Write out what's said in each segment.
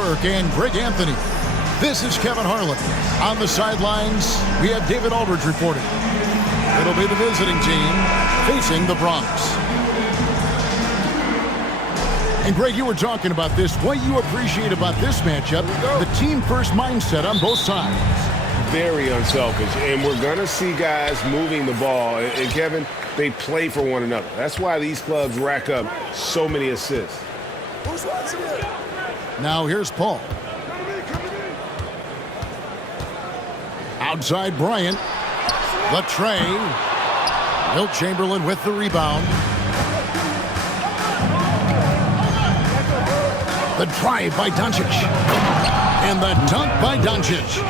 Burke and Greg Anthony. This is Kevin Harlan. On the sidelines, we have David Aldridge reporting. It'll be the visiting team facing the Bronx. And Greg, you were talking about this. What you appreciate about this matchup, the team-first mindset on both sides. Very unselfish, and we're going to see guys moving the ball. And Kevin, they play for one another. That's why these clubs rack up so many assists. Now here's Paul. Outside Bryant. The tray. Wilt Chamberlain with the rebound. The drive by Doncic. And the dunk by Doncic.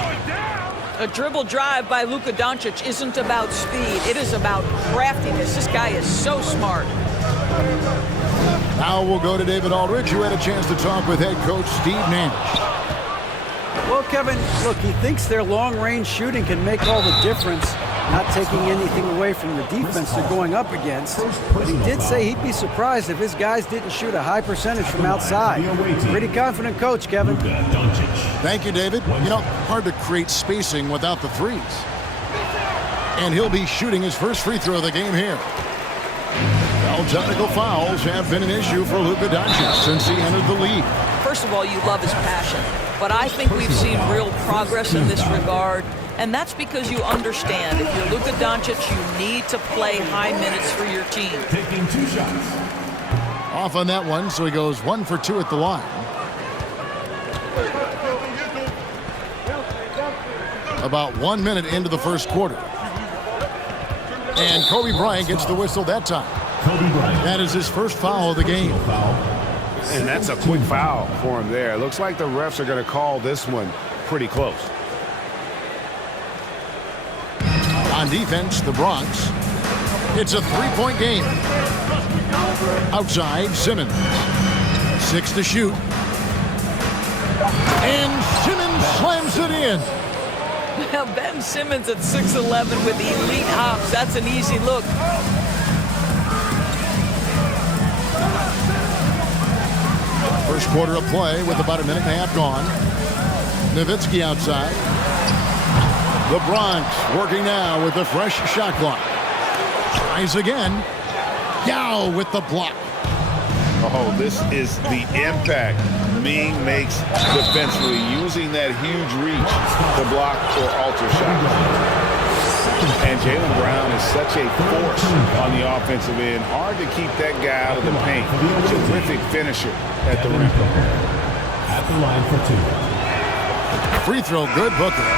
A dribble drive by Luka Doncic isn't about speed. It is about craftiness. This guy is so smart. Now we'll go to David Aldridge, who had a chance to talk with head coach Steve Nash. Well, Kevin, look, he thinks their long-range shooting can make all the difference, not taking anything away from the defense they're going up against. But he did say he'd be surprised if his guys didn't shoot a high percentage from outside. Pretty confident coach, Kevin. Thank you, David. You know, hard to create spacing without the threes. And he'll be shooting his first free throw of the game here. Well, technical fouls have been an issue for Luka Doncic since he entered the league. First of all, you love his passion. But I think we've seen real progress in this regard. And that's because you understand if you're Luka Doncic, you need to play high minutes for your team. Taking 2 shots. Off on that one, so he goes 1 for 2 at the line. About 1 minute into the first quarter. And Kobe Bryant gets the whistle that time. Kobe Bryant. That is his first foul of the game. And that's a quick foul for him there. Looks like the refs are going to call this one pretty close. On defense, the Bronx. It's a three-point game. Outside, Simmons. 6 to shoot. And Simmons slams it in. Now, Ben Simmons at 6'11" with elite hops. That's an easy look. First quarter of play with about a minute and a half gone. Nowitzki outside. The Bronx working now with the fresh shot clock. Tries again. Yao with the block. Oh, this is the impact Ming makes defensively, using that huge reach to block or alter shots. And Jaylen Brown is such a force on the offensive end. Hard to keep that guy out of the paint. Terrific finisher at the rim. At the line for 2. Free throw good, Booker.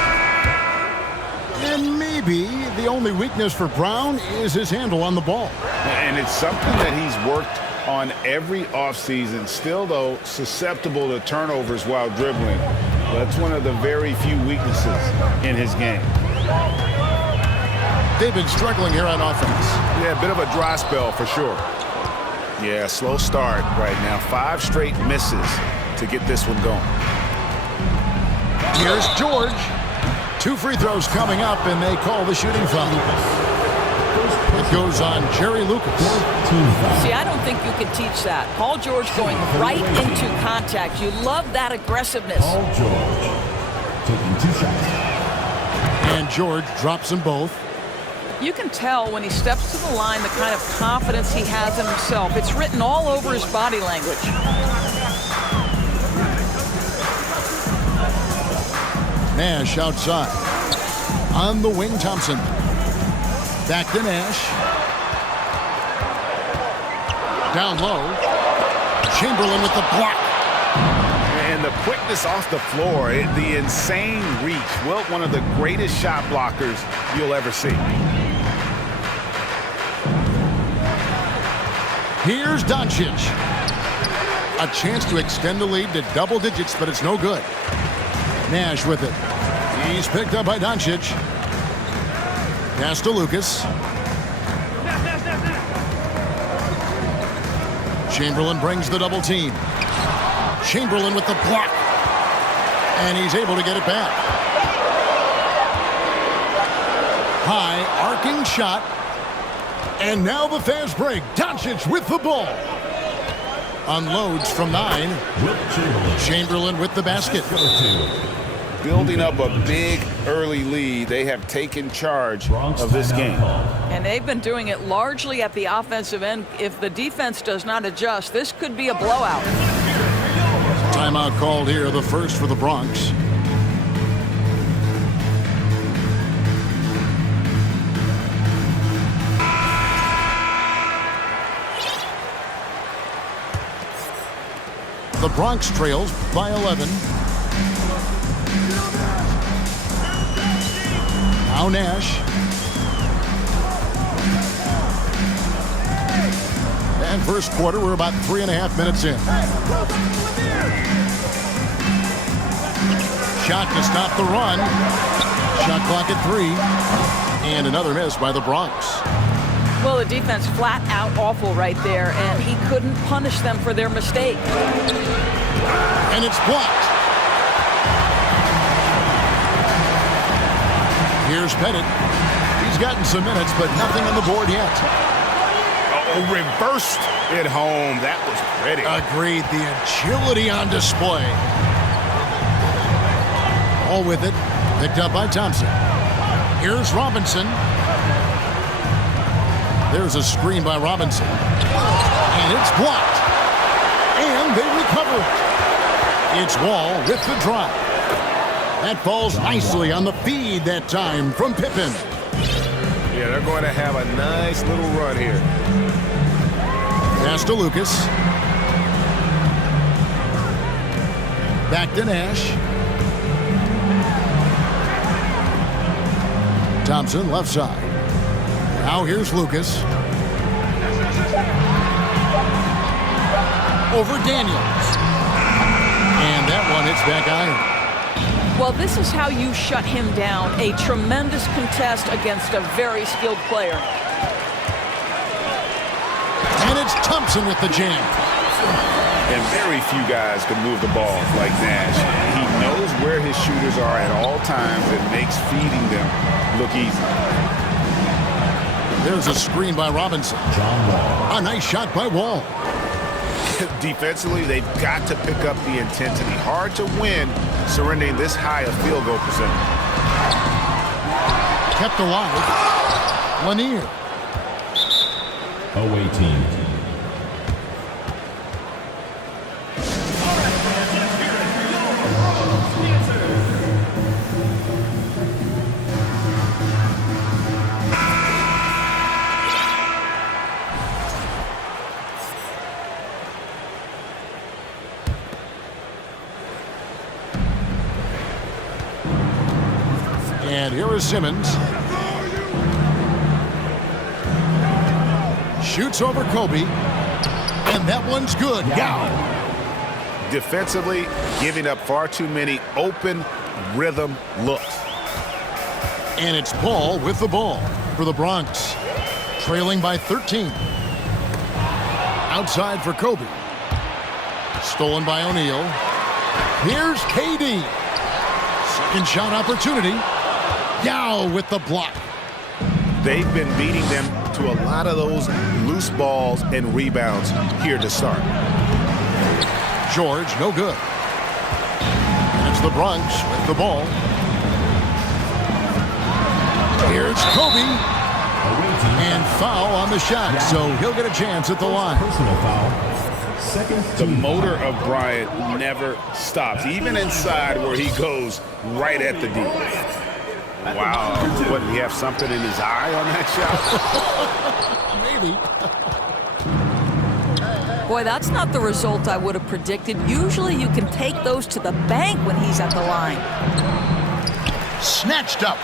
And maybe the only weakness for Brown is his handle on the ball. And it's something that he's worked on every offseason. Still, though, susceptible to turnovers while dribbling. That's one of the very few weaknesses in his game. They've been struggling here on offense. Yeah, a bit of a dry spell for sure. Yeah, slow start right now. 5 straight misses to get this one going. Here's George. 2 free throws coming up, and they call the shooting foul. It goes on Jerry Lucas. See, I don't think you can teach that. Paul George going right into contact. You love that aggressiveness. Paul George taking 2 shots. And George drops them both. You can tell when he steps to the line the kind of confidence he has in himself. It's written all over his body language. Nash outside. On the wing, Thompson. Back to Nash. Down low. Chamberlain with the block. And the quickness off the floor, the insane reach. Wilt, one of the greatest shot blockers you'll ever see. Here's Doncic. A chance to extend the lead to double digits, but it's no good. Nash with it. He's picked up by Doncic. Pass to Lucas. Chamberlain brings the double team. Chamberlain with the block. And he's able to get it back. High arcing shot. And now the fast break. Doncic with the ball. Unloads from 9. Wilt Chamberlain. Chamberlain with the basket. Go to. Building up a big early lead, they have taken charge Bronx of this timeout game. call. And they've been doing it largely at the offensive end. If the defense does not adjust, this could be a blowout. Timeout called here, the first for the Bronx. The Bronx trails by 11. Now Nash. And first quarter, we're about 3.5 minutes in. Shot to stop the run. Shot clock at 3. And another miss by the Bronx. Well, the defense flat out awful right there, and he couldn't punish them for their mistake. And it's blocked. Here's Pettit. He's gotten some minutes, but nothing on the board yet. Oh, reversed it home. That was pretty. Agreed. The agility on display. All with it. Picked up by Thompson. Here's Robinson. There's a screen by Robinson. And it's blocked. And they recover it. It's Wall with the drop. That falls nicely on the feed that time from Pippen. Yeah, they're going to have a nice little run here. Pass to Lucas. Back to Nash. Thompson left side. Now here's Lucas. Over Daniels. And that one hits back iron. Well, this is how you shut him down. A tremendous contest against a very skilled player. And it's Thompson with the jam. And very few guys can move the ball like Nash. He knows where his shooters are at all times and makes feeding them look easy. There's a screen by Robinson. John Wall. A nice shot by Wall. Defensively, they've got to pick up the intensity. Hard to win surrendering this high a field goal percentage. Kept alive. Lanier. Away team. And here is Simmons. Shoots over Kobe. And that one's good. Yao. Defensively, giving up far too many open rhythm looks. And it's Paul with the ball for the Bronx. Trailing by 13. Outside for Kobe. Stolen by O'Neal. Here's KD. Second shot opportunity. Yao with the block. They've been beating them to a lot of those loose balls and rebounds here to start. George, no good. And it's the Bronx with the ball. Here's Kobe. And foul on the shot, so he'll get a chance at the line. Personal foul. Second The team. motor of Bryant never stops, even inside where he goes right at the D. Wow. What, did he have something in his eye on that shot? Maybe. Boy, that's not the result I would have predicted. Usually you can take those to the bank when he's at the line. Snatched up.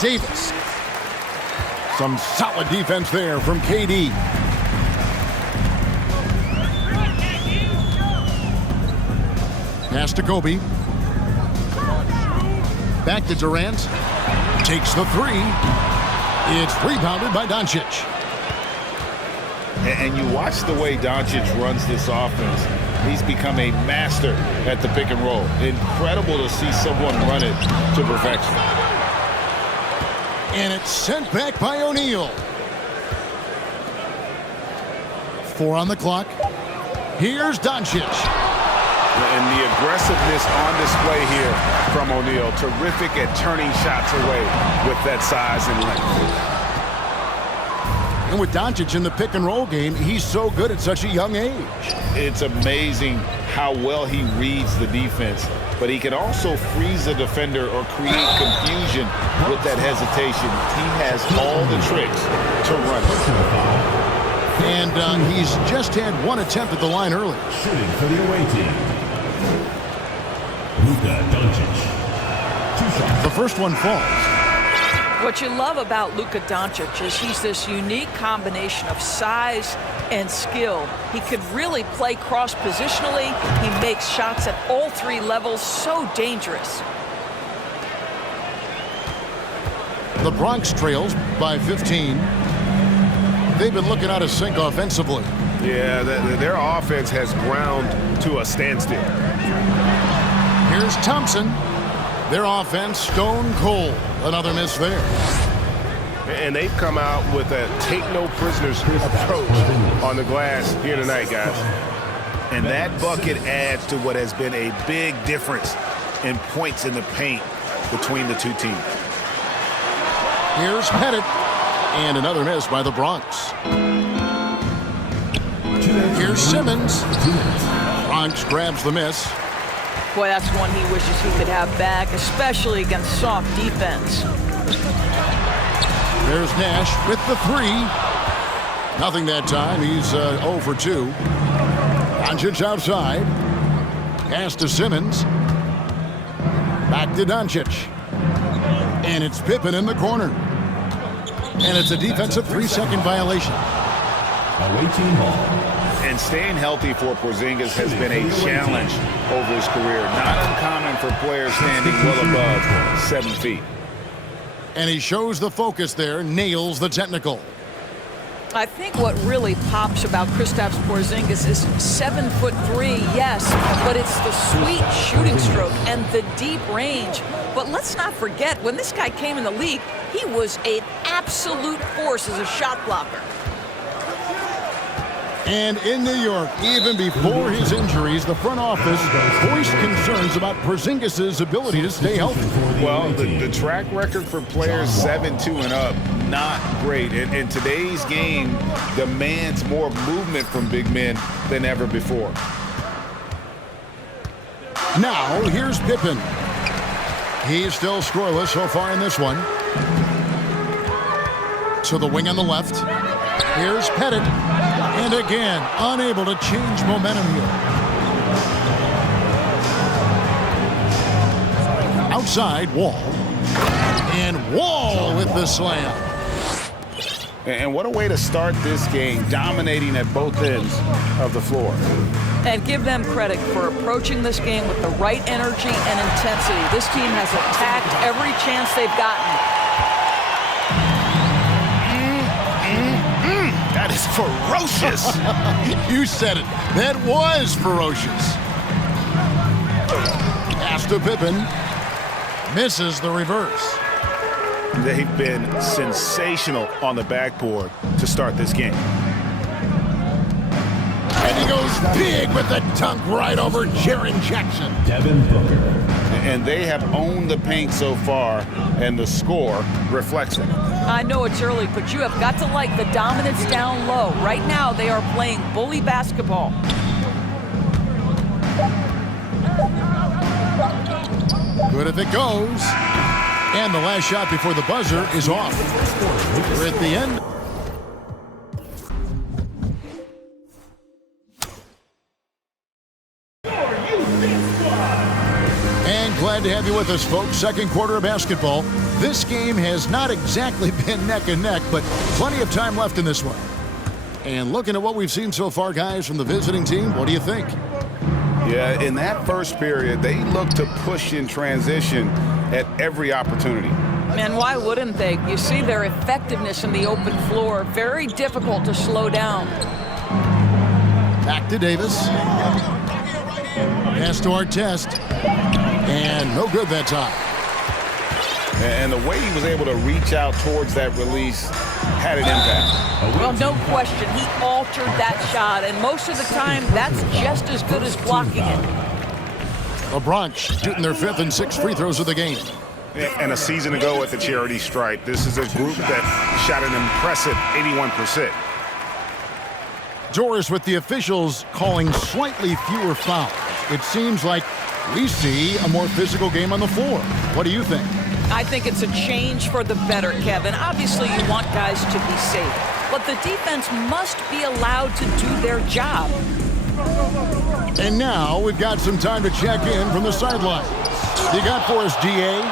Davis. Some solid defense there from KD. Pass to Kobe. Back to Durant. Takes the three. It's rebounded by Doncic. And you watch the way Doncic runs this offense. He's become a master at the pick and roll. Incredible to see someone run it to perfection. And it's sent back by O'Neal. 4 on the clock. Here's Doncic. And the aggressiveness on display here from O'Neal. Terrific at turning shots away with that size and length. And with Doncic in the pick-and-roll game, he's so good at such a young age. It's amazing how well he reads the defense, but he can also freeze a defender or create confusion with that hesitation. He has all the tricks to run it. And he's just had one attempt at the line earlier. Shooting for the away team. Luka Doncic. 2 shots. The first one falls. What you love about Luka Doncic is he's this unique combination of size and skill. He could really play cross-positionally. He makes shots at all 3 levels, so dangerous. The Bronx trails by 15. They've been looking out of sync offensively. Yeah, their offense has ground to a standstill. Here's Thompson. Their offense stone cold. Another miss there. And they've come out with a take-no-prisoners approach on the glass here tonight, guys. And that bucket adds to what has been a big difference in points in the paint between the two teams. Here's Pettit. And another miss by the Bronx. Here's Simmons. Bronx grabs the miss. Boy, that's one he wishes he could have back, especially against soft defense. There's Nash with the 3. Nothing that time. He's 0 for 2. Doncic outside. Pass to Simmons. Back to Doncic. And it's Pippen in the corner. And it's a defensive 3-second violation. Away team ball. And staying healthy for Porzingis has been a challenge over his career. Not uncommon for players standing well above 7 feet. And he shows the focus there, nails the technical. I think what really pops about Kristaps Porzingis is 7'3", yes, but it's the sweet shooting stroke and the deep range. But let's not forget, when this guy came in the league, he was an absolute force as a shot blocker. And in New York, even before his injuries, the front office voiced concerns about Porzingis' ability to stay healthy. Well, the track record for players 7-2 and up, not great. And today's game demands more movement from big men than ever before. Now, here's Pippen. He's still scoreless so far in this one. To the wing on the left. Here's Pettit. And again, unable to change momentum here. Outside, Wall. And Wall with the slam. And what a way to start this game, dominating at both ends of the floor. And give them credit for approaching this game with the right energy and intensity. This team has attacked every chance they've gotten. That is ferocious. You said it. That was ferocious. Pass to Pippen. Misses the reverse. They've been sensational on the backboard to start this game. And he goes big with the dunk right over Jaren Jackson. Devin Booker. And they have owned the paint so far, and the score reflects it. I know it's early, but you have got to like the dominance down low. Right now, they are playing bully basketball. Good if it goes. And the last shot before the buzzer is off. We're at the end. And glad to have you with us, folks. Second quarter of basketball. This game has not exactly been neck and neck, but plenty of time left in this one. And looking at what we've seen so far, guys, from the visiting team, what do you think? Yeah, in that first period, they looked to push in transition at every opportunity. And why wouldn't they? You see their effectiveness in the open floor. Very difficult to slow down. Back to Davis. Pass to Artest. And no good that time. And the way he was able to reach out towards that release had an impact. Well, no question, he altered that shot, and most of the time, that's just as good as blocking it. The Bronx shooting their 5th and 6th free throws of the game. And a season ago at the charity stripe, this is a group that shot an impressive 81%. Doris, with the officials calling slightly fewer fouls, it seems like we see a more physical game on the floor. What do you think? I think it's a change for the better, Kevin. Obviously, you want guys to be safe, but the defense must be allowed to do their job. And now we've got some time to check in from the sidelines. You got for us, DA?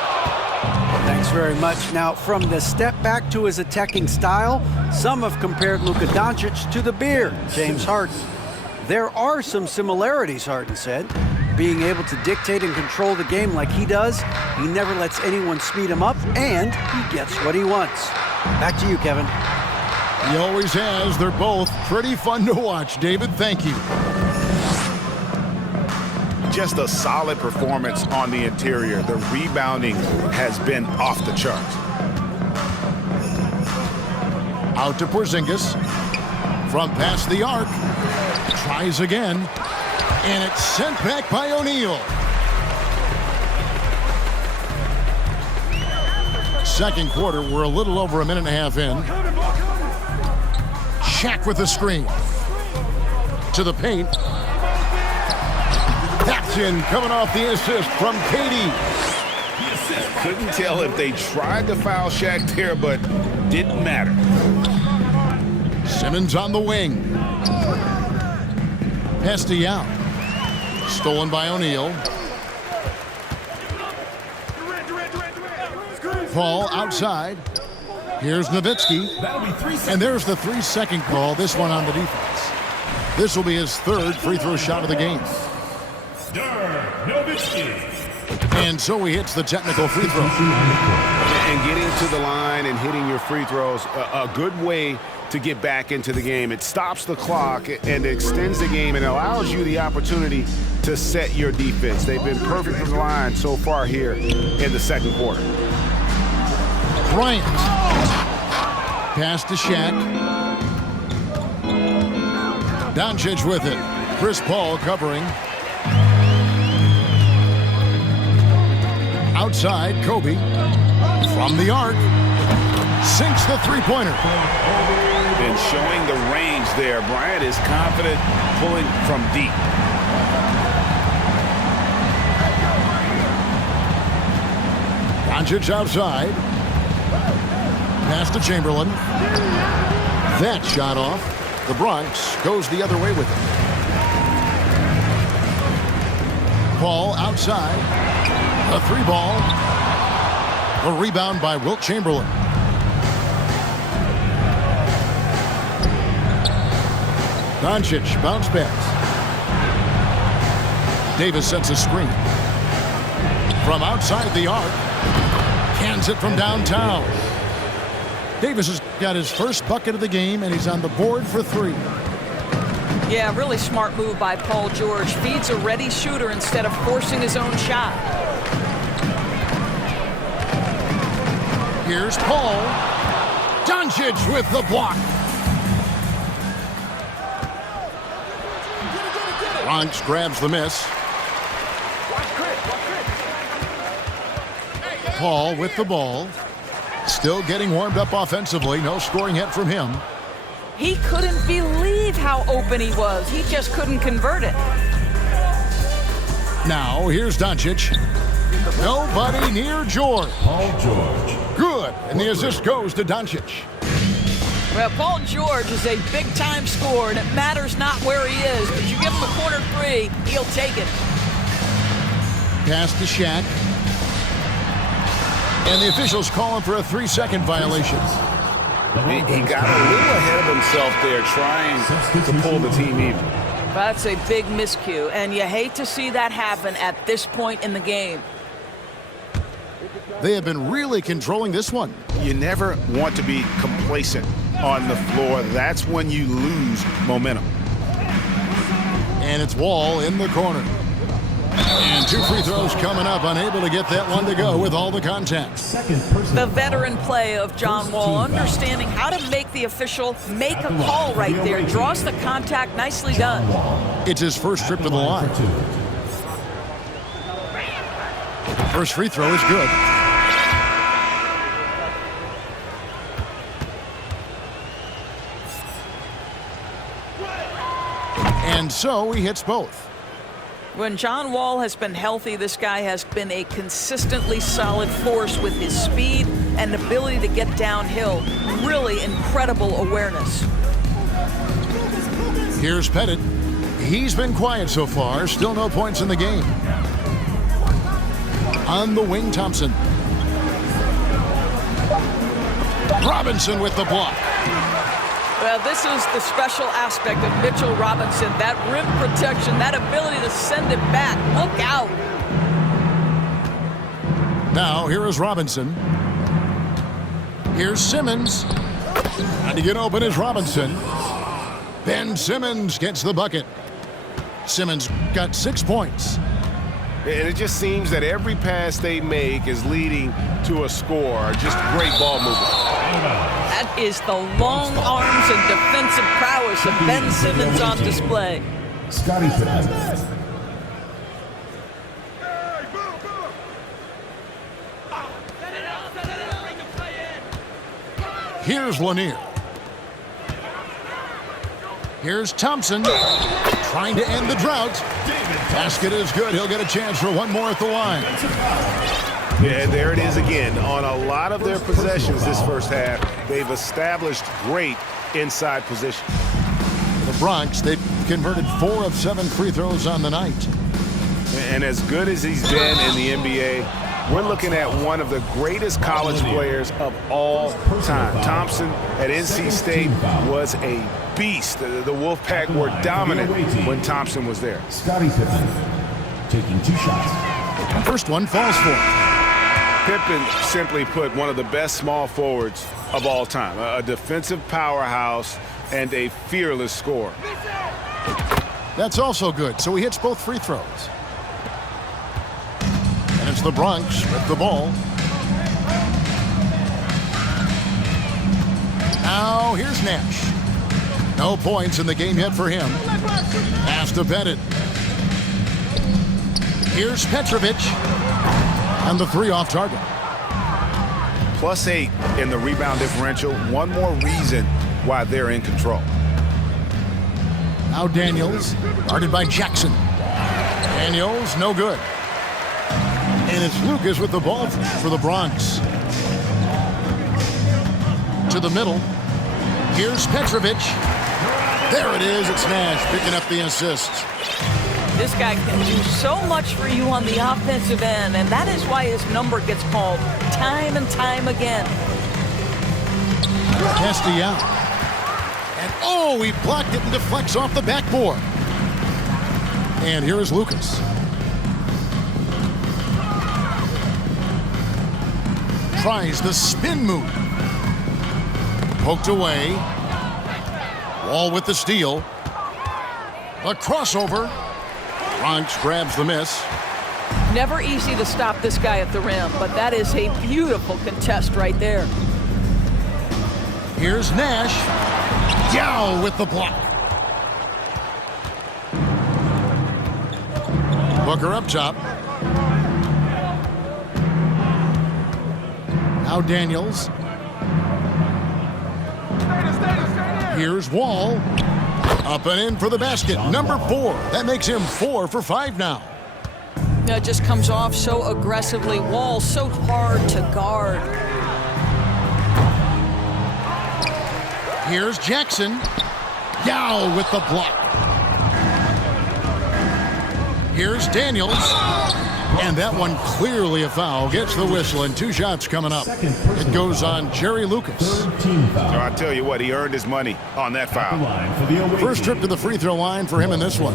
Thanks very much. Now, from the step back to his attacking style, some have compared Luka Doncic to the Bear, James Harden. There are some similarities, Harden said. Being able to dictate and control the game like he does, he never lets anyone speed him up, and he gets what he wants. Back to you, Kevin. He always has. They're both pretty fun to watch, David. Thank you. Just a solid performance on the interior. The rebounding has been off the charts. Out to Porzingis. From past the arc. Tries again. And it's sent back by O'Neal. Second quarter, we're a little over a minute and a half in. Shaq with the screen. To the paint. Paxson coming off the assist from Katie. Couldn't tell if they tried to foul Shaq there, but didn't matter. Simmons on the wing. Pestial. Stolen by O'Neal. Paul outside. Here's Nowitzki. And there's the 3-second call, this one on the defense. This will be his 3rd free throw shot of the game. And so he hits the technical free throw. And getting to the line and hitting your free throws, a good way to get back into the game. It stops the clock and extends the game and allows you the opportunity to set your defense. They've been perfect from the line so far here in the second quarter. Bryant. Pass to Shaq. Doncic with it. Chris Paul covering. Outside, Kobe. From the arc. Sinks the three-pointer. And showing the range there. Bryant is confident pulling from deep. Doncic outside. Pass to Chamberlain. That shot off. The Bronx goes the other way with it. Paul outside. A 3-ball. A rebound by Wilt Chamberlain. Doncic bounce pass. Davis sets a screen. From outside the arc. Cans it from downtown. Davis has got his first bucket of the game, and he's on the board for 3. Yeah, really smart move by Paul George. Feeds a ready shooter instead of forcing his own shot. Here's Paul. Doncic with the block. Bronx grabs the miss. Paul with the ball. Still getting warmed up offensively. No scoring yet from him. He couldn't believe how open he was. He just couldn't convert it. Now, here's Doncic. Nobody near George. Paul George. Good. And the assist goes to Doncic. Well, Paul George is a big-time scorer, and it matters not where he is. But you give him a corner 3, he'll take it. Pass to Shaq. And the officials call him for a 3-second violation. He got a little ahead of himself there trying to pull the team even. That's a big miscue, and you hate to see that happen at this point in the game. They have been really controlling this one. You never want to be complacent on the floor. That's when you lose momentum. And it's Wall in the corner. And 2 free throws coming up, unable to get that one to go with all the contact. The veteran play of John Wall, understanding how to make the official make a call right there. Draws the contact, nicely done. It's his first trip to the line. First free throw is good. And so he hits both. When John Wall has been healthy, this guy has been a consistently solid force with his speed and ability to get downhill. Really incredible awareness. Here's Pettit. He's been quiet so far. Still no points in the game. On the wing, Thompson. Robinson with the block. Well, this is the special aspect of Mitchell Robinson. That rim protection, that ability to send it back. Look out. Now, here is Robinson. Here's Simmons. Trying to get open is Robinson. Ben Simmons gets the bucket. Simmons got 6 points. And it just seems that every pass they make is leading to a score. Just great ball movement. That is the long arms and defensive prowess of Ben Simmons on display. Scottie Pippen. Here's Lanier. Here's Thompson. Trying to end the drought. Basket is good. He'll get a chance for one more at the line. Yeah, there it is again. On a lot of their possessions this first half, they've established great inside position. The Bronx, they've converted 4 of 7 free throws on the night. And as good as he's been in the NBA, we're looking at one of the greatest college players of all time. Thompson at NC State was a beast. The Wolfpack were dominant when Thompson was there. Scottie Pippen taking 2 shots. First one falls for him. Pippen, simply put, one of the best small forwards of all time. A defensive powerhouse and a fearless scorer. That's also good, so he hits both free throws. And it's the Bronx with the ball. Now here's Nash. No points in the game yet for him. Pass to Pettit. Here's Petrovic. And the 3 off target. +8 in the rebound differential. One more reason why they're in control. Now Daniels, guarded by Jackson. Daniels, no good. And it's Lucas with the ball for the Bronx. To the middle. Here's Petrovic. There it is. It's Nash picking up the assist. This guy can do so much for you on the offensive end, and that is why his number gets called time and time again. Castellano. And oh, he blocked it and deflects off the backboard. And here is Lucas. Tries the spin move. Poked away. Wall with the steal. A crossover. Bronx grabs the miss. Never easy to stop this guy at the rim, but that is a beautiful contest right there. Here's Nash. Yao with the block. Booker up top. Now Daniels. Here's Wall. Up and in for the basket. Number 4. That makes him 4 for 5 now. It just comes off so aggressively. Wall so hard to guard. Here's Jackson. Yao with the block. Here's Daniels. And that one clearly a foul. Gets the whistle and 2 shots coming up. It goes on Jerry Lucas. So I tell you what, he earned his money on that foul. First trip to the free throw line for him in this one.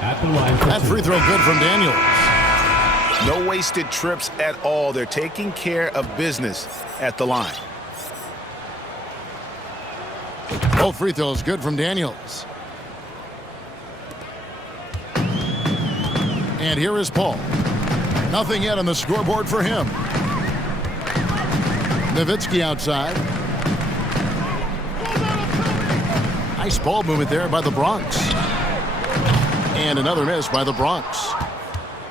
At the line That free throw good from Daniels. No wasted trips at all. They're taking care of business at the line. Both free throws good from Daniels. And here is Paul. Nothing yet on the scoreboard for him. Nowitzki outside. Nice ball movement there by the Bronx. And another miss by the Bronx.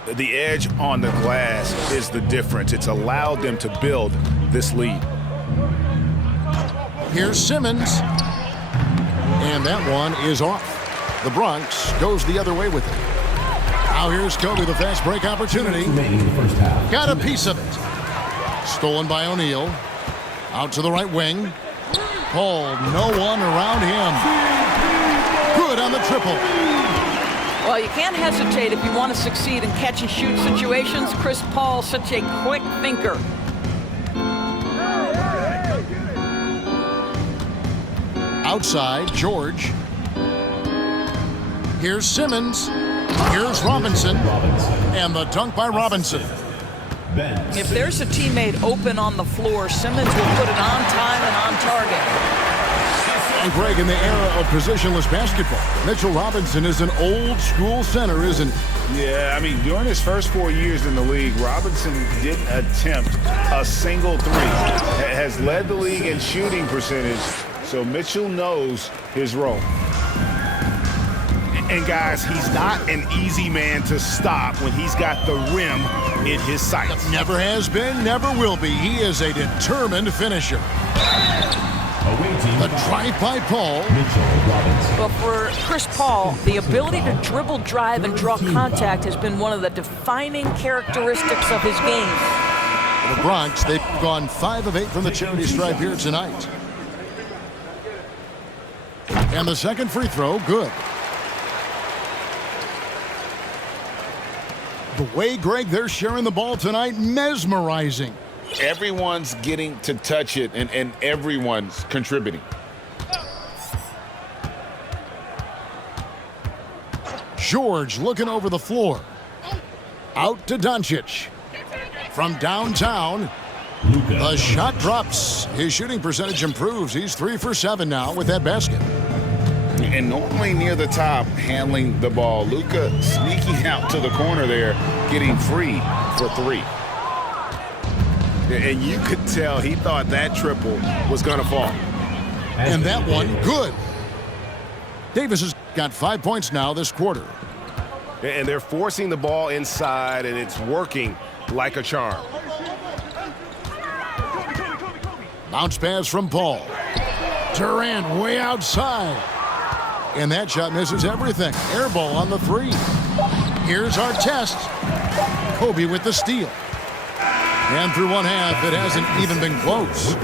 The edge on the glass is the difference. It's allowed them to build this lead. Here's Simmons. And that one is off. The Bronx goes the other way with it. Now here's Kobe, the fast break opportunity. Got a piece of it. Stolen by O'Neal. Out to the right wing. Paul, no one around him. Good on the triple. Well, you can't hesitate if you want to succeed in catch-and-shoot situations. Chris Paul, such a quick thinker. Outside, George. Here's Simmons. Here's Robinson. And the dunk by Robinson. If there's a teammate open on the floor, Simmons will put it on time and on target. And Greg, in the era of positionless basketball, Mitchell Robinson is an old-school center, isn't he? Yeah, I mean, during his first 4 years in the league, Robinson didn't attempt a single three. Has led the league in shooting percentage, so Mitchell knows his role. And guys, he's not an easy man to stop when he's got the rim in his sights. Never has been, never will be. He is a determined finisher. The drive by Paul. Well, for Chris Paul, the ability to dribble, drive, and draw contact has been one of the defining characteristics of his game. The Bronx, they've gone 5 of 8 from the charity stripe here tonight. And the second free throw, good. The way, Greg, they're sharing the ball tonight, mesmerizing. Everyone's getting to touch it, and everyone's contributing. George looking over the floor. Out to Doncic. From downtown, the shot drops. His shooting percentage improves. He's 3 for 7 now with that basket. And normally near the top, handling the ball. Luka sneaking out to the corner there, getting free for 3. And you could tell he thought that triple was going to fall. And that one, good. Davis has got 5 points now this quarter. And they're forcing the ball inside, and it's working like a charm. Bounce pass from Paul. Durant way outside. And that shot misses everything. Air ball on the 3. Here's our test. Kobe with the steal. And through one half, it hasn't even been close.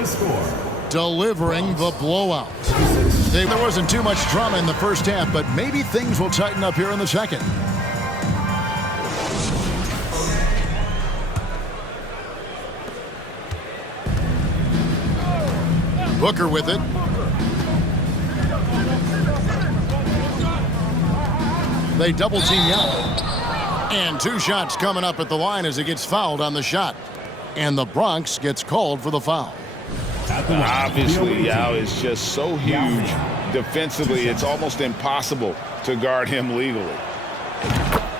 Delivering the blowout. There wasn't too much drama in the first half, but maybe things will tighten up here in the second. Booker with it. They double team Yao. And 2 shots coming up at the line as he gets fouled on the shot. And the Bronx gets called for the foul. Obviously, Yao is just so huge defensively, it's almost impossible to guard him legally.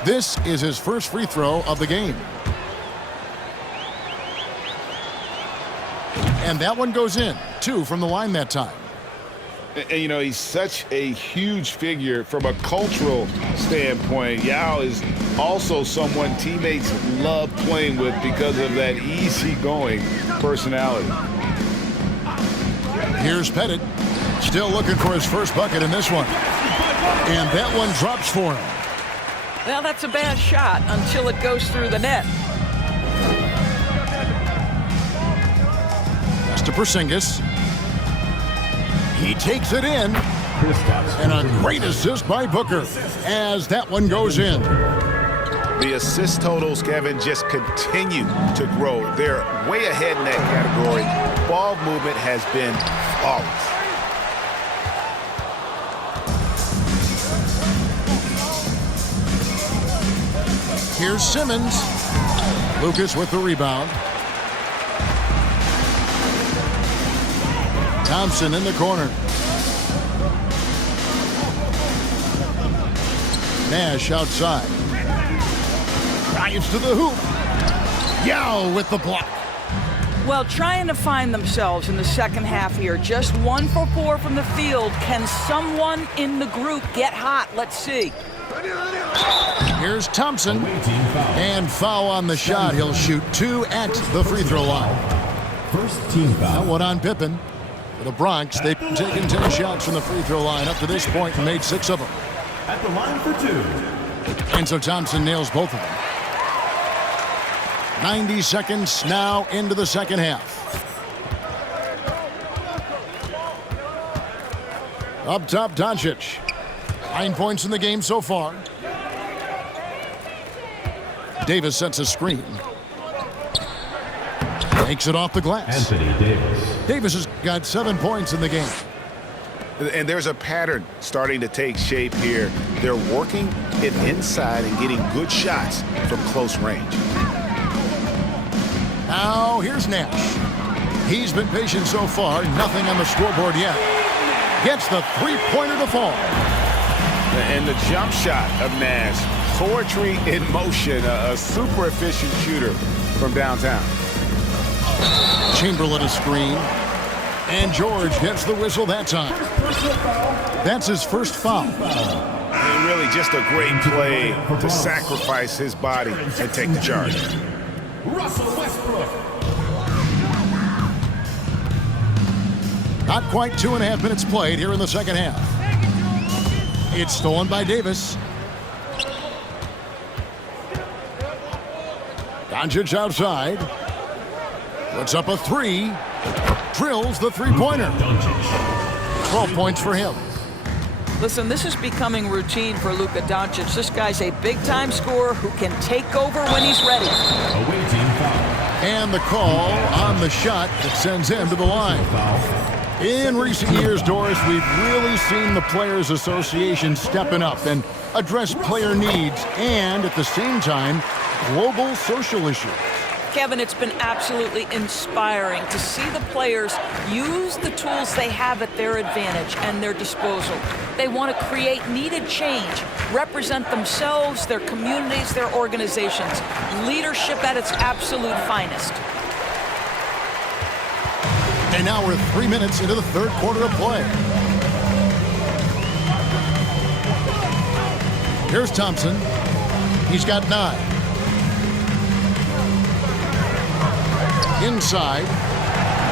This is his first free throw of the game. And that one goes in. 2 from the line that time. And, you know, he's such a huge figure from a cultural standpoint. Yao is also someone teammates love playing with because of that easygoing personality. Here's Pettit. Still looking for his first bucket in this one. And that one drops for him. Well, that's a bad shot until it goes through the net. That's to Porzingis. He takes it in. And a great assist by Booker as that one goes in. The assist totals, Kevin, just continue to grow. They're way ahead in that category. Ball movement has been flawless. Here's Simmons. Lucas with the rebound. Thompson in the corner. Nash outside. Drives to the hoop. Yao with the block. Well, trying to find themselves in the second half here. Just 1 for 4 from the field. Can someone in the group get hot? Let's see. Here's Thompson. And foul on the shot. He'll shoot 2 at the free throw line. First team foul. That one on Pippen. For the Bronx, they've taken 10 shots from the free throw line up to this point and made 6 of them. At the line for 2. And so Thompson nails both of them. 90 seconds now into the second half. Up top, Doncic. 9 points in the game so far. Davis sets a screen. Takes it off the glass. Anthony Davis. Davis has got 7 points in the game. And there's a pattern starting to take shape here. They're working it inside and getting good shots from close range. Now here's Nash. He's been patient so far. Nothing on the scoreboard yet. Gets the three-pointer to fall. And the jump shot of Nash. Poetry in motion. A super efficient shooter from downtown. Chamberlain a screen. And George gets the whistle that time. That's his first foul. And really just a great play to sacrifice his body and take the charge. Russell Westbrook. Not quite 2.5 minutes played here in the second half. It's stolen by Davis. Doncic outside. Puts up a 3. Drills the three-pointer. 12 points for him. Listen, this is becoming routine for Luka Doncic. This guy's a big-time scorer who can take over when he's ready. Awaiting foul. And the call on the shot that sends him to the line. In recent years, Doris, we've really seen the Players Association stepping up and address player needs and, at the same time, global social issues. Kevin, it's been absolutely inspiring to see the players use the tools they have at their advantage and their disposal. They want to create needed change, represent themselves, their communities, their organizations. Leadership at its absolute finest. And now we're 3 minutes into the third quarter of play. Here's Thompson. He's got 9. Inside.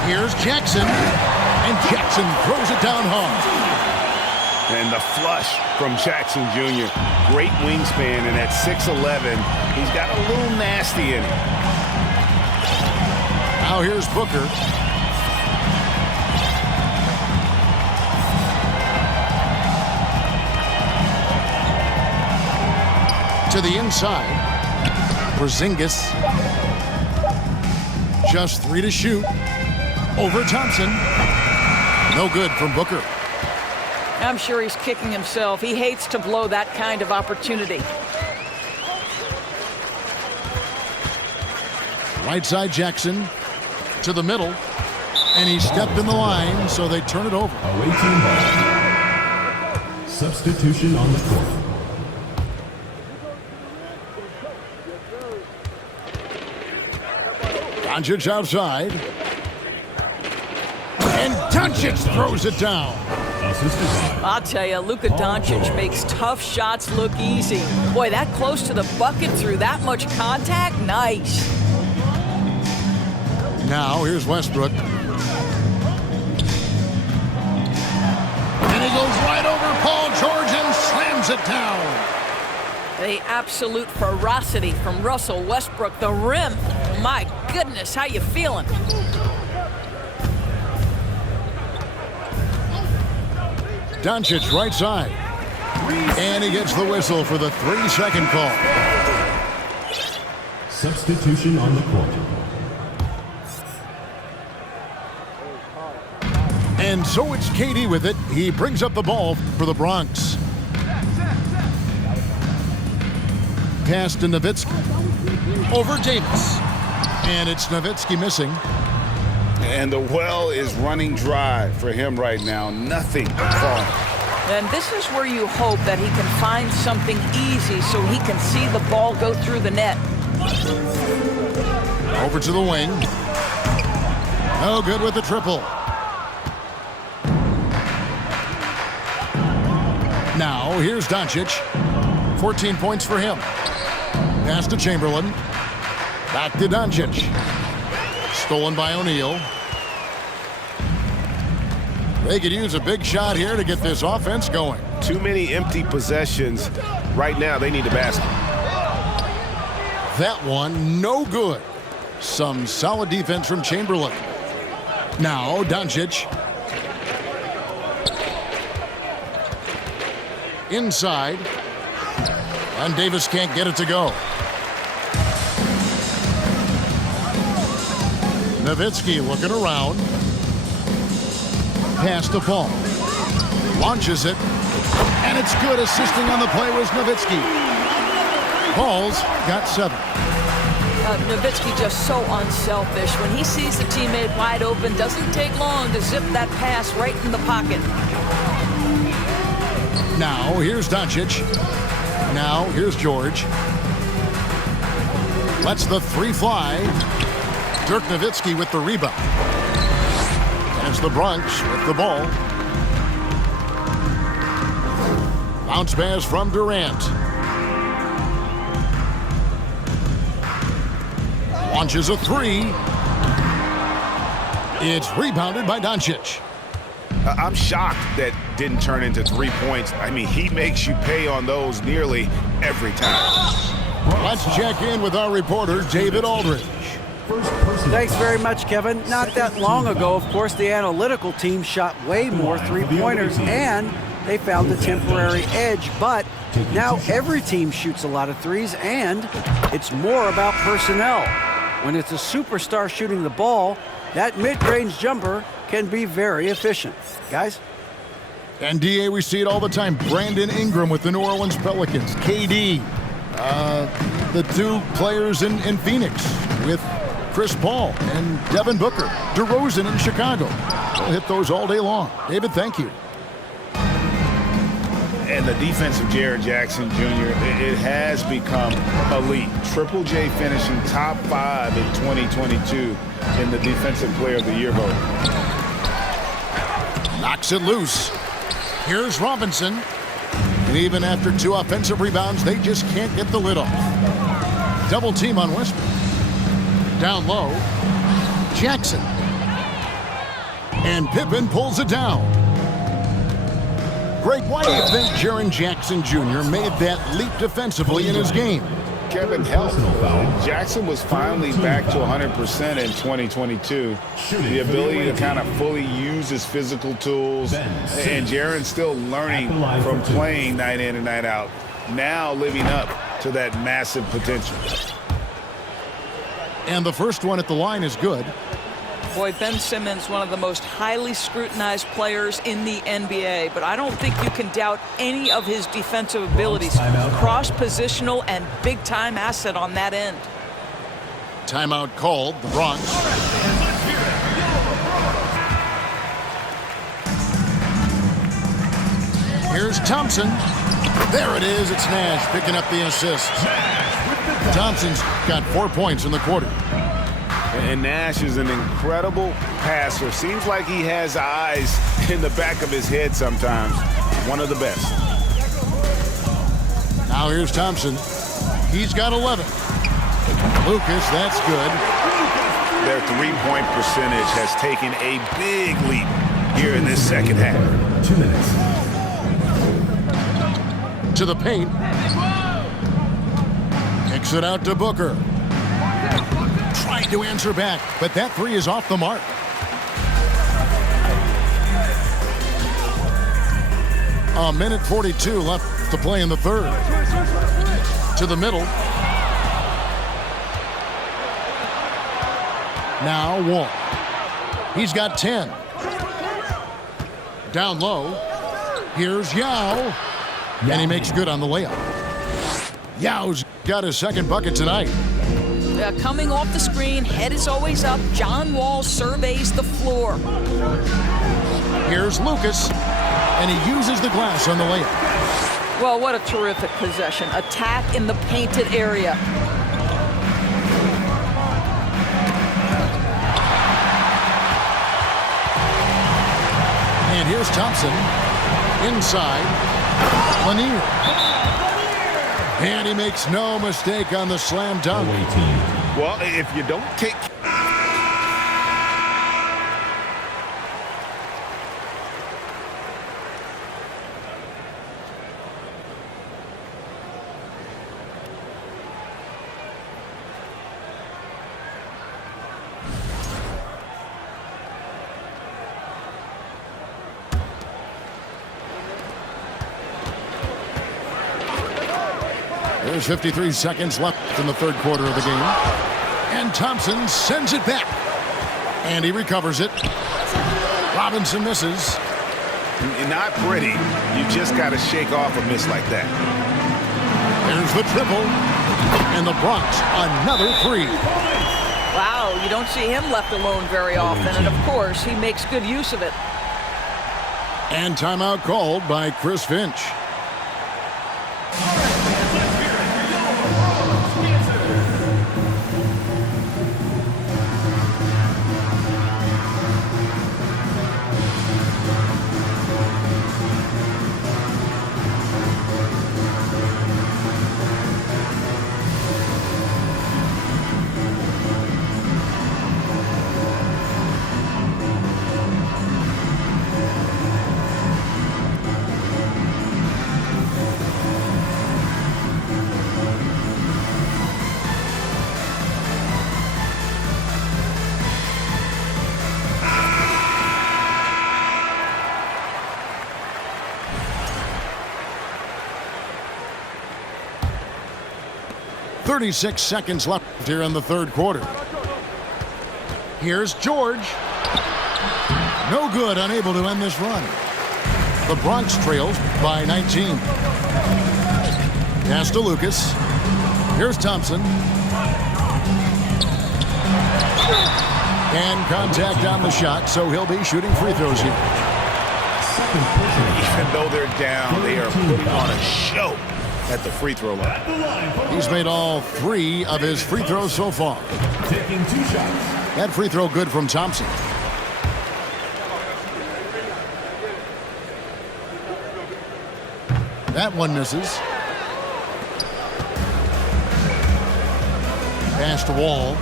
Here's Jackson. And Jackson throws it down hard. And the flush from Jackson Jr. Great wingspan, and at 6'11", he's got a little nasty in him. Now here's Booker. To the inside. Porzingis. Just 3 to shoot. Over Thompson. No good from Booker. I'm sure he's kicking himself. He hates to blow that kind of opportunity. Right side Jackson. To the middle. And he stepped in the line, so they turn it over. Awaiting ball. Substitution on the court. Doncic outside. And Doncic throws it down. Assisted by. I'll tell you, Luka Doncic makes tough shots look easy. Boy, that close to the bucket through that much contact, nice. Now here's Westbrook. And he goes right over Paul George and slams it down. The absolute ferocity from Russell Westbrook. The rim. My goodness, how you feeling? Doncic right side. And he gets the whistle for the 3-second call. Substitution on the court. And so it's KD with it. He brings up the ball for the Bronx. Pass to Nowitzki. Over Davis. And it's Nowitzki missing. And the well is running dry for him right now. Nothing falling. And this is where you hope that he can find something easy so he can see the ball go through the net. Over to the wing. No good with the triple. Now, here's Doncic. 14 points for him. Pass to Chamberlain. Back to Doncic. Stolen by O'Neal. They could use a big shot here to get this offense going. Too many empty possessions. Right now, they need a basket. That one, no good. Some solid defense from Chamberlain. Now, Doncic. Inside. And Davis can't get it to go. Nowitzki looking around. Pass to Paul. Launches it. And it's good. Assisting on the play was Nowitzki. Paul's got 7. Nowitzki just so unselfish. When he sees the teammate wide open, doesn't take long to zip that pass right in the pocket. Now, here's Doncic. Now, here's George. Lets the 3 fly. Dirk Nowitzki with the rebound. As the Bronx with the ball. Bounce pass from Durant. Launches a 3. It's rebounded by Doncic. I'm shocked that didn't turn into 3 points. I mean, he makes you pay on those nearly every time. Let's check in with our reporter, David Aldridge. Thanks very much, Kevin. Not that long ago, of course, the analytical team shot way more three-pointers, and they found a temporary edge. But now every team shoots a lot of threes, and it's more about personnel. When it's a superstar shooting the ball, that mid-range jumper can be very efficient. Guys? And, D.A., we see it all the time. Brandon Ingram with the New Orleans Pelicans. KD, the 2 players in Phoenix with Chris Paul and Devin Booker. DeRozan in Chicago. We'll hit those all day long. David, thank you. And the defense of Jaren Jackson Jr., it has become elite. Triple J finishing top 5 in 2022 in the Defensive Player of the Year vote. Knocks it loose. Here's Robinson. And even after 2 offensive rebounds, they just can't get the lid off. Double team on Westbrook. Down low. Jackson. And Pippen pulls it down. Greg, why do you think Jaren Jackson Jr. made that leap defensively in his game? Kevin, health. Jackson was finally back to 100% in 2022. The ability to kind of fully use his physical tools. And Jaren's still learning from playing night in and night out. Now living up to that massive potential. And the first one at the line is good. Boy, Ben Simmons, one of the most highly scrutinized players in the NBA, but I don't think you can doubt any of his defensive abilities. Cross-positional and big-time asset on that end. Timeout called, the Bronx. Here's Thompson. There it is, it's Nash picking up the assist. Thompson's got 4 points in the quarter. And Nash is an incredible passer. Seems like he has eyes in the back of his head sometimes. One of the best. Now here's Thompson. He's got 11. Lucas, that's good. Their three-point percentage has taken a big leap here in this second half. 2 minutes. To the paint. Kicks it out to Booker. Trying to answer back, but that 3 is off the mark. A minute 42 left to play in the third. To the middle. Now Wall. He's got 10. Down low. Here's Yao. And he makes good on the layup. Yao's got his second bucket tonight. Coming off the screen, head is always up. John Wall surveys the floor. Here's Lucas, and he uses the glass on the layup. Well, what a terrific possession. Attack in the painted area. Here's Thompson. Inside. Lanier. And he makes no mistake on the slam dunk. Well, if you don't take... There's 53 seconds left in the third quarter of the game. And Thompson sends it back. And he recovers it. Robinson misses. Not pretty. You just got to shake off a miss like that. There's the triple. And the Bronx, another three. Wow, you don't see him left alone very often. And, of course, he makes good use of it. And timeout called by Chris Finch. .36 seconds left here in the third quarter. Here's George. No good, unable to end this run. The Bronx trails by 19. Pass to Lucas. Here's Thompson. And contact on the shot, so he'll be shooting free throws here. Even though they're down, they are putting on a show at the free throw line. He's made all three of his free throws so far. Taking 2 shots. That free throw good from Thompson. That one misses. Pass to Wall.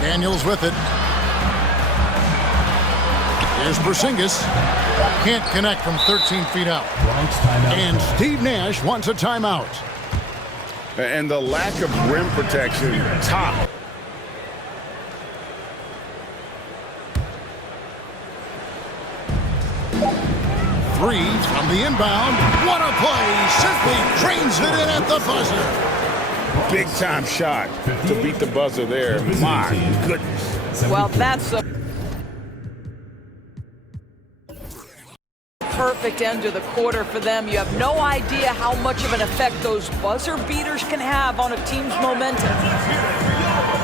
Daniels with it. Here's Porzingis. Can't connect from 13 feet out. And Steve Nash wants a timeout. And the lack of rim protection, top. Three from the inbound. What a play! Simply drains it in at the buzzer. Big time shot to beat the buzzer there. My goodness. Well, that's a perfect end to the quarter for them. You have no idea how much of an effect those buzzer beaters can have on a team's momentum.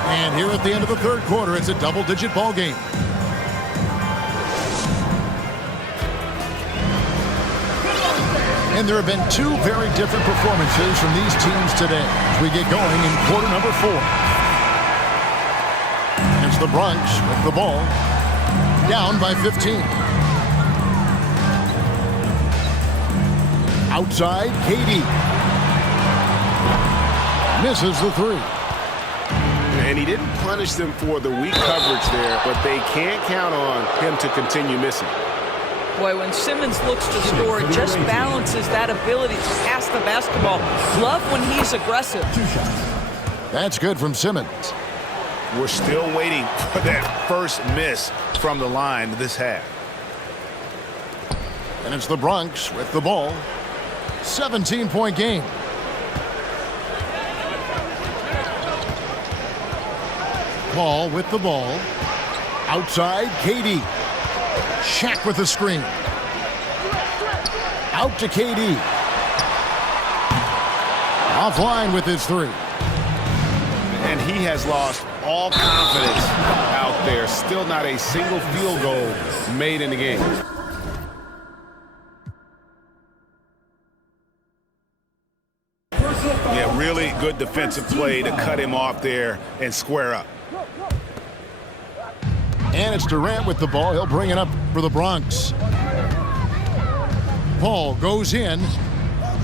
And here at the end of the third quarter, it's a double-digit ball game. And there have been two very different performances from these teams today as we get going in quarter number 4. It's the Bronx with the ball, down by 15. Outside, KD. Misses the three. And he didn't punish them for the weak coverage there, but they can't count on him to continue missing. Boy, when Simmons looks to score, it just balances that ability to pass the basketball. Love when he's aggressive. That's good from Simmons. We're still waiting for that first miss from the line this half. And it's the Bronx with the ball. 17-point game. Paul with the ball. Outside, KD. Shaq with the screen. Out to KD. Offline with his three. And he has lost all confidence out there. Still not a single field goal made in the game. Yeah, really good defensive play to cut him off there and square up. And it's Durant with the ball. He'll bring it up for the Bronx. Paul goes in.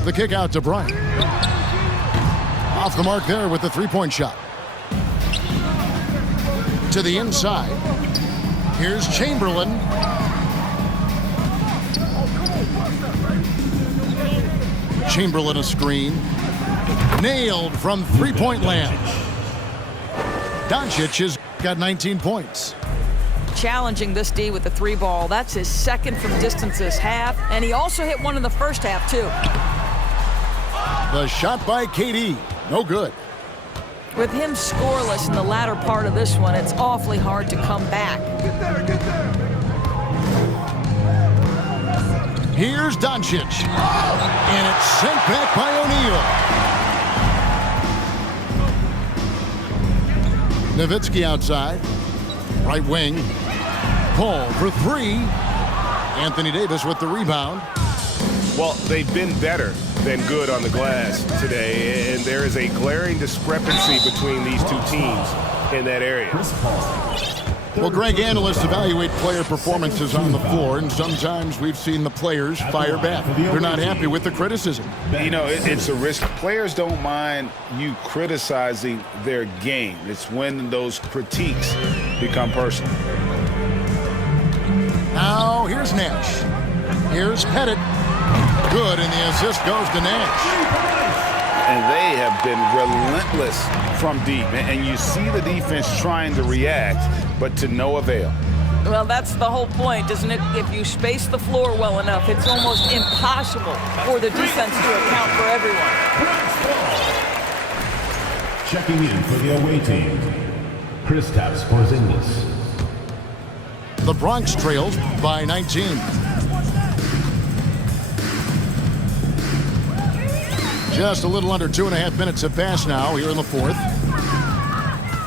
The kick out to Bryant. Off the mark there with the three-point shot. To the inside. Here's Chamberlain. Chamberlain a screen. Nailed from three-point land. Doncic has got 19 points. Challenging this D with the three ball. That's his second from distance this half. And he also hit one in the first half, too. The shot by KD. No good. With him scoreless in the latter part of this one, it's awfully hard to come back. Here's Doncic. And it's sent back by O'Neal. Nowitzki outside. Right wing. Paul for three. Anthony Davis with the rebound. Well, they've been better than good on the glass today, and there is a glaring discrepancy between these two teams in that area. Well, Greg, analysts evaluate player performances on the floor, and sometimes we've seen the players fire back. They're not happy with the criticism. You know, it's a risk. Players don't mind you criticizing their game. It's when those critiques become personal. Now, here's Nash. Here's Pettit. Good, and the assist goes to Nash. And they have been relentless from deep. And you see the defense trying to react, but to no avail. Well, that's the whole point, isn't it? If you space the floor well enough, it's almost impossible for the defense to account for everyone. Checking in for the away team, Kristaps Porzingis. The Bronx trails by 19. Just a little under 2.5 minutes have passed now here in the fourth.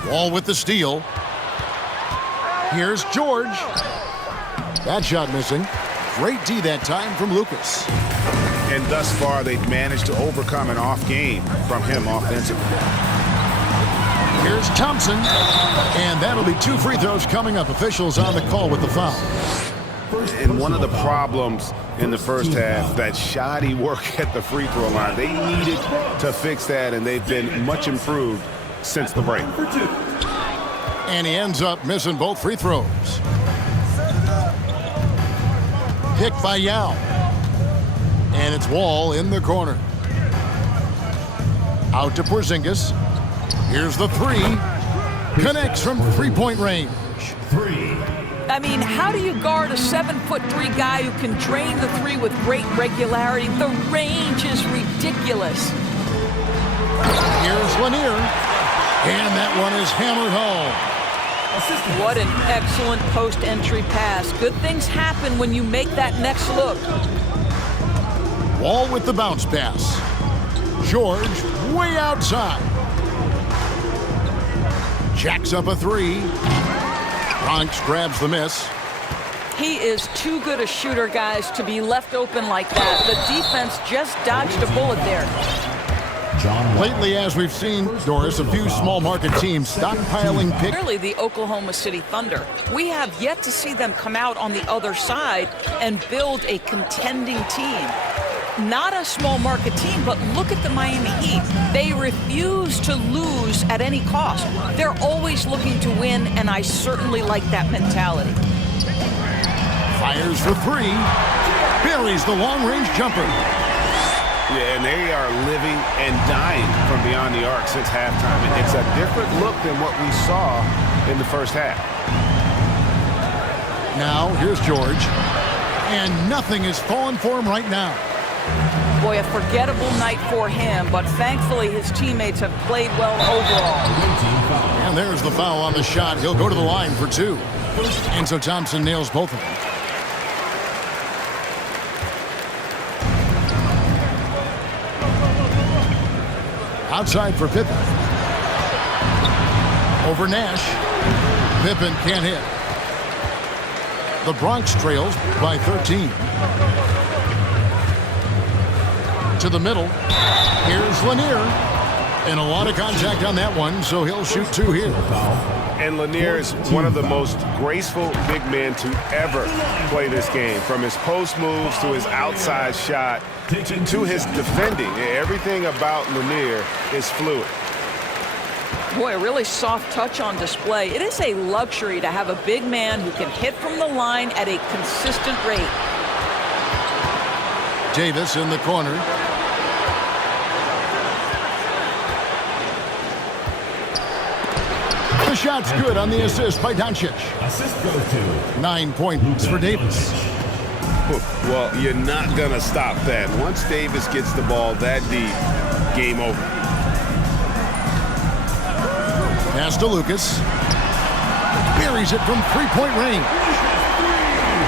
Wall with the steal. Here's George. That shot missing. Great D that time from Lucas. And thus far, they've managed to overcome an off game from him offensively. Here's Thompson. And that'll be 2 free throws coming up. Officials on the call with the foul. And one of the problems in the first half, that shoddy work at the free throw line. They needed to fix that, and they've been much improved since the break. And he ends up missing both free throws. Pick by Yao. And it's Wall in the corner. Out to Porzingis. Here's the three. Connects from three-point range. I mean, how do you guard a 7'3" guy who can drain the three with great regularity? The range is ridiculous. Here's Lanier. And that one is hammered home. What an excellent post-entry pass. Good things happen when you make that next look. Wall with the bounce pass. George way outside. Jacks up a three. Bronx grabs the miss. He is too good a shooter, guys, to be left open like that. The defense just dodged a bullet there. Lately, as we've seen, Doris, a few small market teams stockpiling picks. Clearly the Oklahoma City Thunder. We have yet to see them come out on the other side and build a contending team. Not a small market team, but look at the Miami Heat. They refuse to lose at any cost. They're always looking to win, and I certainly like that mentality. Fires for three. Buries the long-range jumper. Yeah, and they are living and dying from beyond the arc since halftime. It's a different look than what we saw in the first half. Now, here's George. And nothing is falling for him right now. Boy, a forgettable night for him, but thankfully his teammates have played well overall. And there's the foul on the shot. He'll go to the line for two. And so Thompson nails both of them. Outside for Pippen. Over Nash. Pippen can't hit. The Bronx trails by 13. To the middle. Here's Lanier. And a lot of contact on that one, so he'll shoot 2 here. And Lanier is one of the most graceful big men to ever play this game. From his post moves to his outside shot to his defending. Everything about Lanier is fluid. Boy, a really soft touch on display. It is a luxury to have a big man who can hit from the line at a consistent rate. Davis in the corner. The shot's good on the assist by Doncic. Assist goes to 9 points for Davis. Well, you're not going to stop that. Once Davis gets the ball that deep, game over. Pass to Lucas. Buries it from three-point range.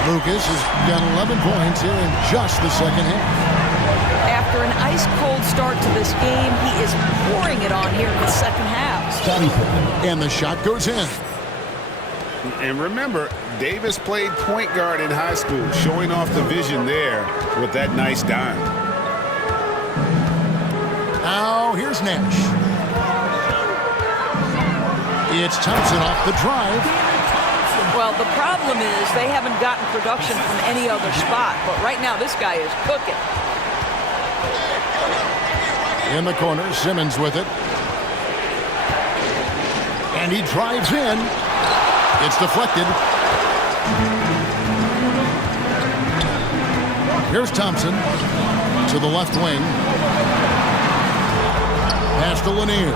Lucas has got 11 points here in just the second half. After an ice-cold start to this game, he is pouring it on here in the second half. And the shot goes in. And remember, Davis played point guard in high school, showing off the vision there with that nice dime. Now here's Nash. It's Thompson off the drive. Well, the problem is they haven't gotten production from any other spot, but right now this guy is cooking. In the corner, Simmons with it. And he drives in. It's deflected. Here's Thompson to the left wing. Pass to Lanier.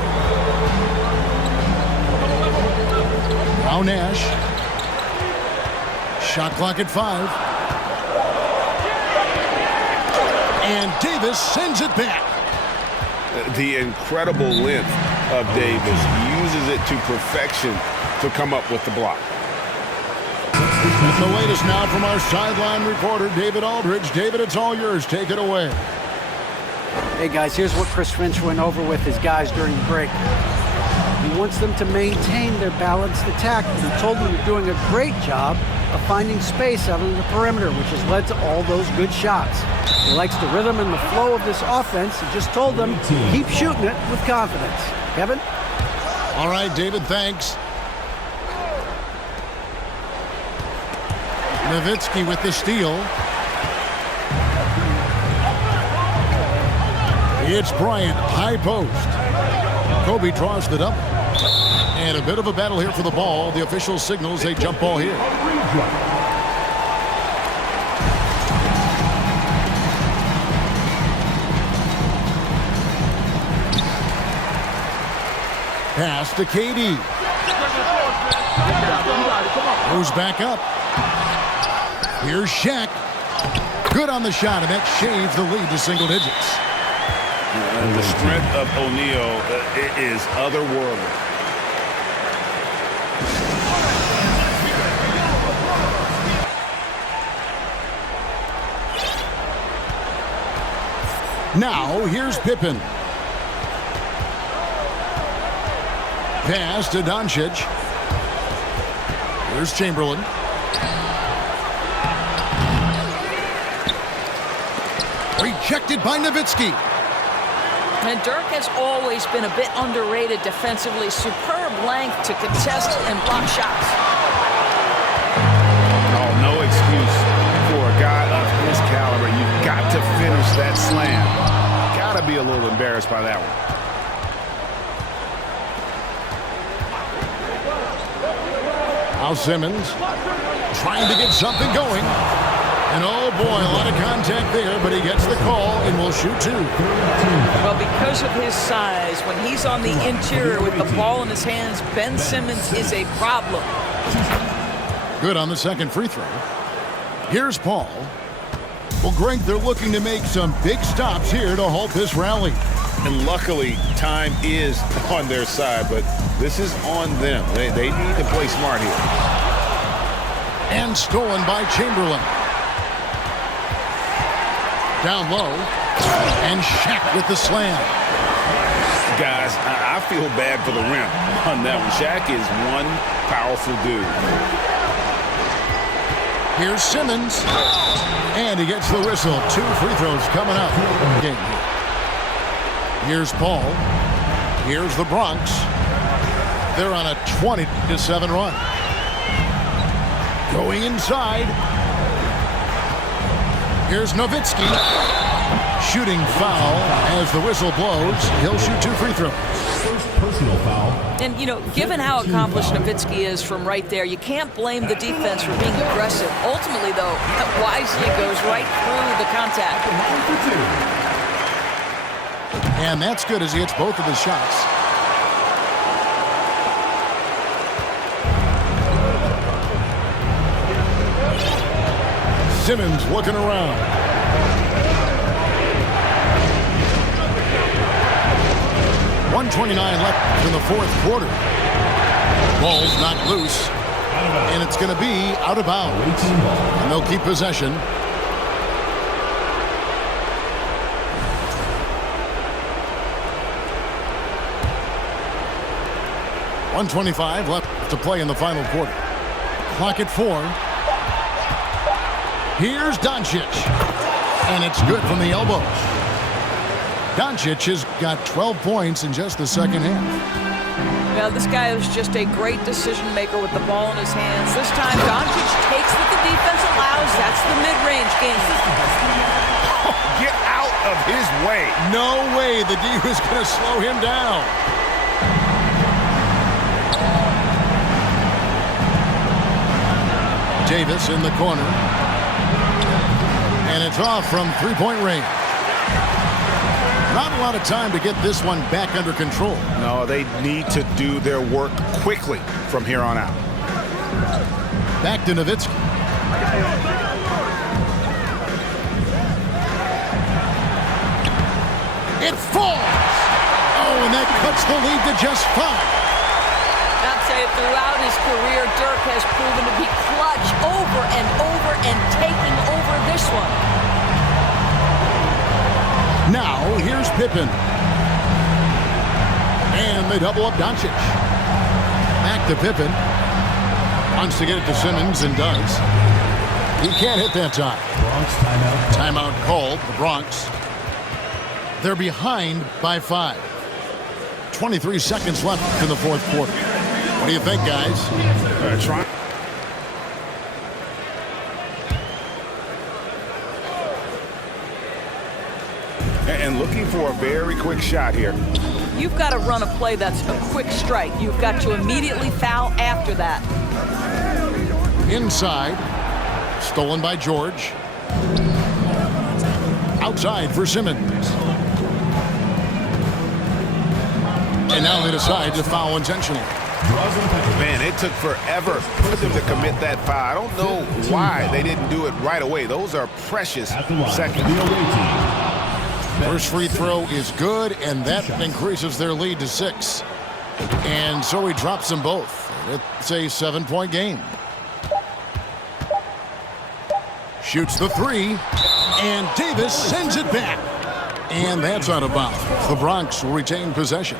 Now Nash. Shot clock at 5. And Davis sends it back. The incredible length of Davis uses it to perfection to come up with the block. And the latest now from our sideline reporter, David Aldridge. David, it's all yours. Take it away. Hey, guys, here's what Chris Finch went over with his guys during the break. He wants them to maintain their balanced attack, and he told them they're doing a great job of finding space out on the perimeter, which has led to all those good shots. He likes the rhythm and the flow of this offense. He just told them, keep shooting it with confidence. Kevin? All right, David, thanks. Nowitzki with the steal. It's Bryant, high post. Kobe draws the double. And a bit of a battle here for the ball. The official signals a jump ball here. Pass to KD. Goes back up. Here's Shaq. Good on the shot, and that shaves the lead to single digits. The strength of O'Neal is otherworldly. Now, here's Pippen. Pass to Doncic. Here's Chamberlain. Rejected by Nowitzki. And Dirk has always been a bit underrated defensively. Superb length to contest and block shots. Oh, no excuse for a guy of his caliber. You've got to finish that slam. Got to be a little embarrassed by that one. Now Simmons trying to get something going. And oh boy, a lot of contact there, but he gets the call and will shoot 2. Well, because of his size, when he's on the interior with the ball in his hands, Ben Simmons is a problem. Good on the second free throw. Here's Paul. Well, Greg, they're looking to make some big stops here to halt this rally. And luckily, time is on their side, but this is on them. They need to play smart here. And stolen by Chamberlain. Down low. And Shaq with the slam. Guys, I feel bad for the rim on that one. Shaq is one powerful dude. Here's Simmons. And he gets the whistle. 2 free throws coming up. Here's Paul. Here's the Bronx. They're on a 20-7 run. Going inside. Here's Nowitzki. Shooting foul as the whistle blows. He'll shoot 2 free throws. First personal foul. And, you know, given how accomplished Nowitzki is from right there, you can't blame the defense for being aggressive. Ultimately, though, wisely goes right through the contact. And that's good as he hits both of his shots. Simmons looking around. .129 left in the fourth quarter. Ball's knocked loose, and it's going to be out of bounds. And they'll keep possession. .125 left to play in the final quarter. Clock at 4. Here's Doncic, and it's good from the elbow. Doncic has got 12 points in just the second half. Now, this guy is just a great decision maker with the ball in his hands. This time, Doncic takes what the defense allows. That's the mid-range game. Get out of his way. No way the D was going to slow him down. Davis in the corner. And it's off from three-point range. Not a lot of time to get this one back under control. No, they need to do their work quickly from here on out. Back to Nowitzki. It falls. Oh, and that cuts the lead to just 5. I'd say throughout his career, Dirk has proven to be clutch over and over and taking over this one. Now, here's Pippen. And they double up Doncic. Back to Pippen. Wants to get it to Simmons and does. He can't hit that time. Bronx timeout. Timeout called, the Bronx. They're behind by 5. 23 seconds left in the fourth quarter. What do you think, guys? Try. And looking for a very quick shot here. You've got to run a play that's a quick strike. You've got to immediately foul after that. Inside. Stolen by George. Outside for Simmons. And now they decide to foul intentionally. Man, it took forever for them to commit that foul. I don't know why they didn't do it right away. Those are precious seconds. First free throw is good, and that increases their lead to 6. And so he drops them both. It's a 7-point game. Shoots the 3, and Davis sends it back. And that's out of bounds. The Bronx will retain possession.